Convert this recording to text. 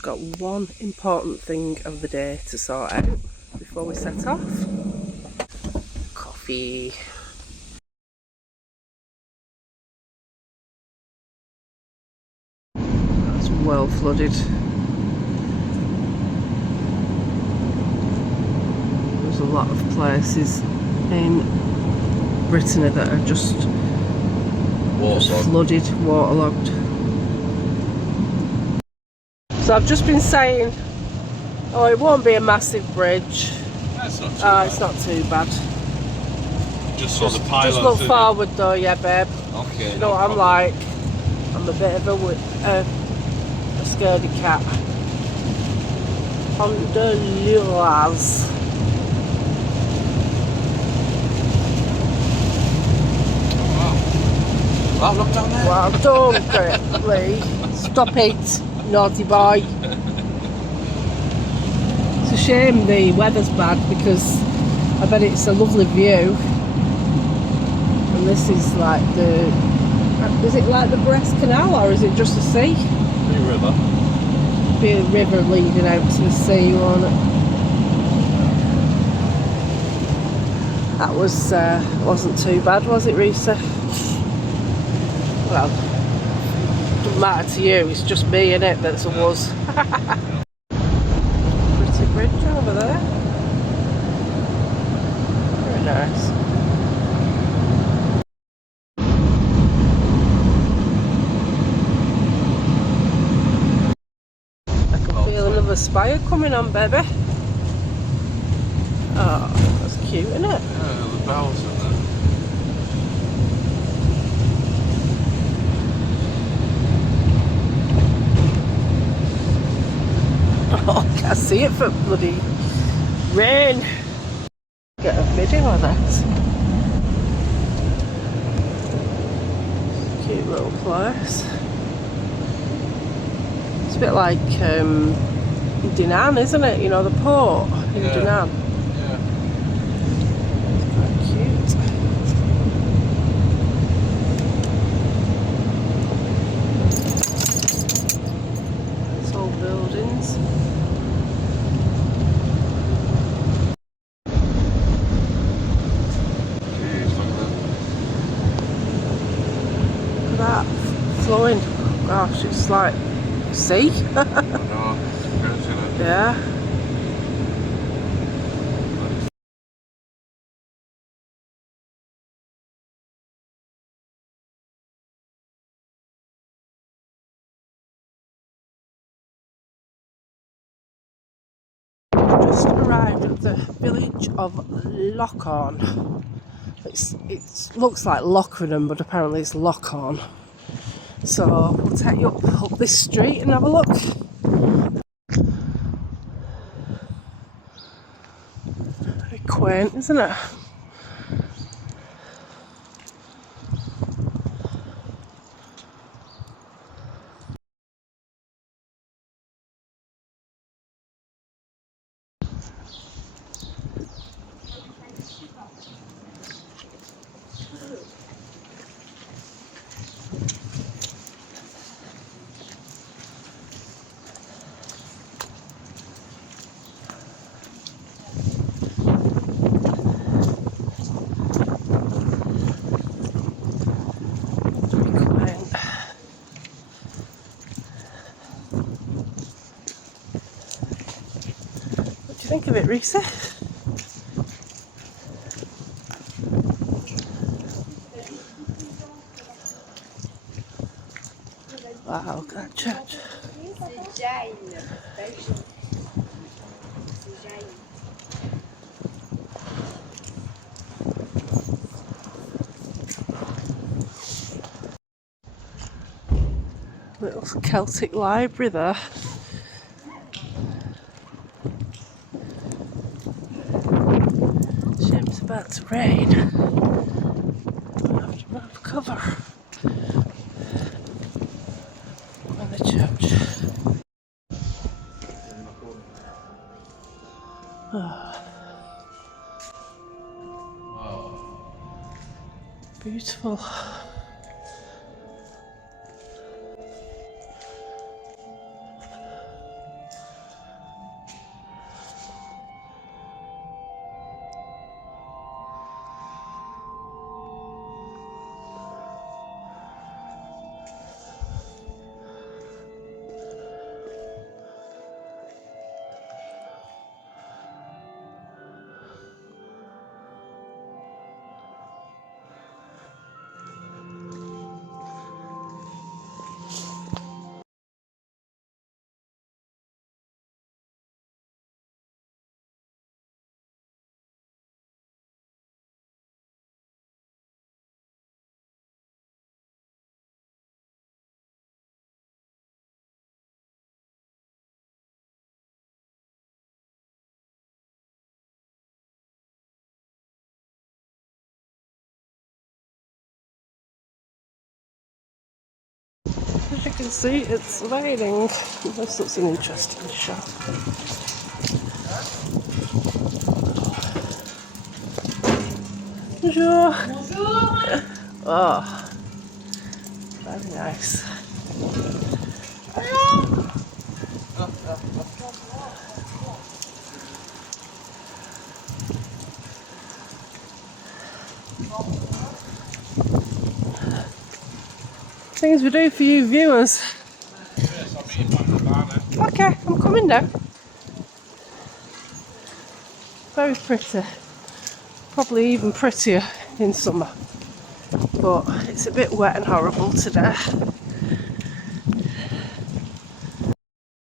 Just got one important thing of the day to sort out before we set off. Coffee. That's well flooded. There's a lot of places in Brittany that are just flooded, waterlogged. So I've just been saying, oh, it won't be a massive bridge. That's not too bad. It's not too bad. Just saw the pylon. Just look forward though, yeah, babe. Okay. You know what I'm like? I'm a bit of a scaredy cat. Honduras. Oh, look down there. Well, don't, Lee. Stop it, naughty boy. It's a shame the weather's bad because I bet it's a lovely view. And this is like is it like the Brest Canal or is it just the sea? Be a river. Be a river leading out to the sea, won't it? That wasn't too bad, was it, Risa? Well, doesn't matter to you, it's just me, innit, that's a was. Pretty bridge over there. Very nice. I can feel another spire coming on, baby. Oh, that's cute, isn't it? Yeah, the bells in there. Oh, I can't see it for bloody rain. Get a video of that. Cute little place. It's a bit like Dinan, isn't it? You know, the port in Dinan. Yeah. It's quite cute. It's all buildings. That flowing, oh gosh, it's like sea. I know, it's good, isn't it? Yeah. Just arrived at the village of Locronan. It looks like Locronan, but apparently it's Locronan. So we'll take you up this street and have a look. Very quaint, isn't it? What do you think of it, Risa? Wow, that church. Little Celtic library there. Shame it's about to rain. I'll have to move cover. And the church. Oh. Beautiful. You can see it's raining. This looks an interesting shop. Bonjour. Bonjour. Oh, very nice. Things we do for you viewers. Okay, I'm coming now. Very pretty. Probably even prettier in summer. But it's a bit wet and horrible today.